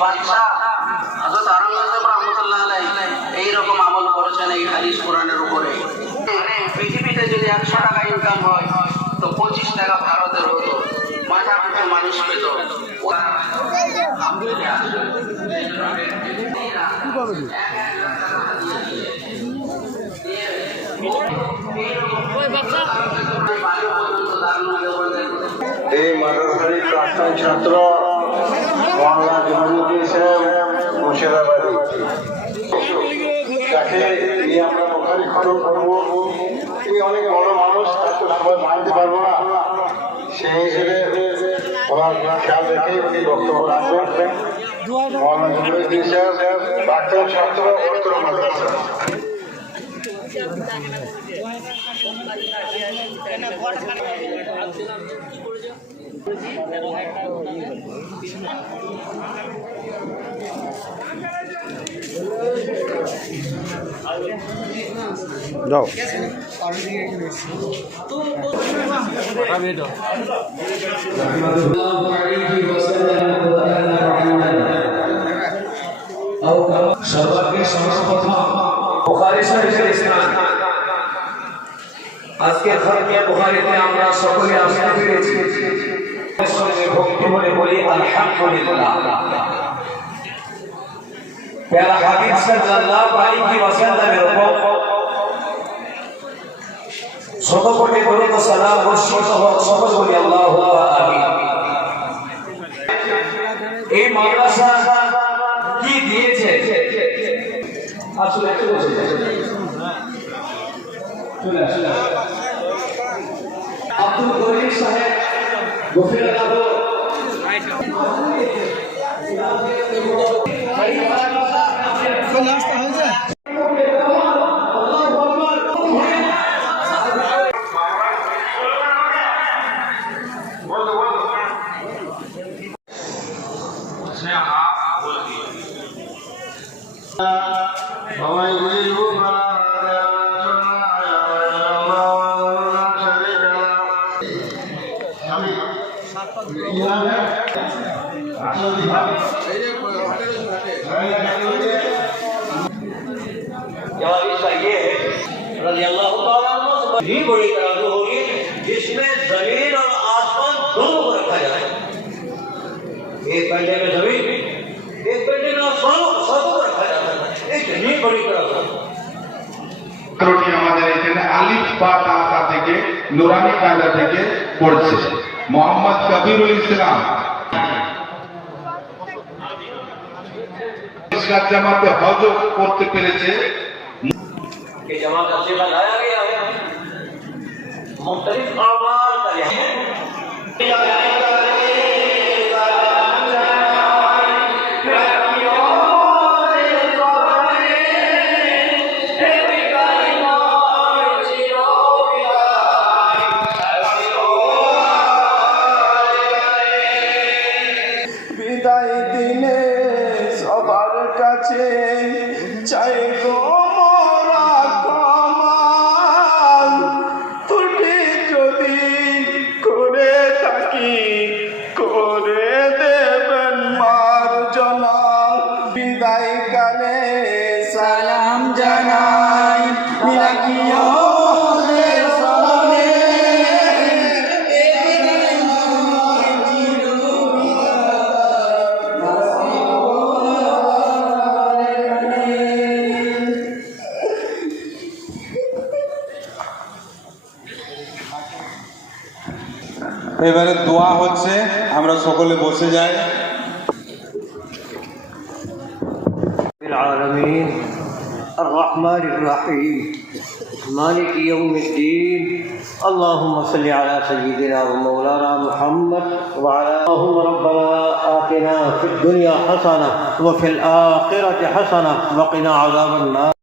বাদশাহ হযরত আওরঙ্গজেব রাহমাতুল্লাহ আলাইহি এইরকম আমল করেছেন এই হাদিস কোরআনের উপরে। পৃথিবীতে যদি 100 টাকা ইনকাম হয় তো 25 টাকা ভারতের হতো, মাথা পিছু মানুষ পেত। এই মাদ্রাসার প্রাক্তন ছাত্র বাংলা জমিয়ত ইসলাম মুর্শিদাবাদী, যাকে নিয়ে আমরা মুখারি খরচ করবো। তিনি অনেক বড় মানুষ, এত সময় মানতে পারবো না, সেই হিসেবে ওনার খেয়াল রেখে উনি বক্তব্য রাখবেন। বাংলা জমিয়ত ইসলাম প্রাক্তন ছাত্র উত্তর মাদ্রাসা। যাও সর্বাগ্রে সর্বপ্রথম বুখারী শরীফের ইসনাদ। আজকে ধর্মীয় বুখারীতে আমরা সকলে আসতে পেরেছি। সঙ্গে ভক্তি বলে বলি আলহামদুলিল্লাহ। প্যারা হাবিব সাল্লাল্লাহু আলাইহি ওয়াসাল্লামের উপর শত কোটি দরুদ ও সালাম বর্ষিত হোক, সকল বলি আল্লাহুম্মা আমিন। এই মাদ্রাসা কি দিয়েছে আসলে একটু বসে চলে আসলে আব্দুল করিম সাহেব গফিরাল্লাহ बड़ी तराजू होगी जिसमें जमीन और आसमान दोनों को रखा जाए। एक पेंडे में जमीन, एक पेंडे में आसमान, सबको रखा जाता है। एक जमीन बड़ी तराजू। আমাদের এখানে আলিফ বা তা থেকে নুরানি কায়দা থেকে পড়ছে মোহাম্মদ কবিরুল ইসলাম। ইসলাম জামাতে হজ করতে পেরেছে। कि जमा का सिला लाया गया है, मुख्तलिफ अमाल का है। বিদায় দিনে সবার কাছে চাই গো মোরা কমাল, তুমি যদি করে থাকি করে দেবেন মার্জনা। বিদায় কালে সালাম জানাই রাখিও এবারে দোয়া হচ্ছে, আমরা সকলে বসে যাই। العالمين الرحمن الرحيم مالك يوم الدين اللهم صل على سيدنا ومولانا محمد وعلى اللهم ربنا آتنا في الدنيا حسنة وفي الآخرة حسنة وقنا عذاب النار.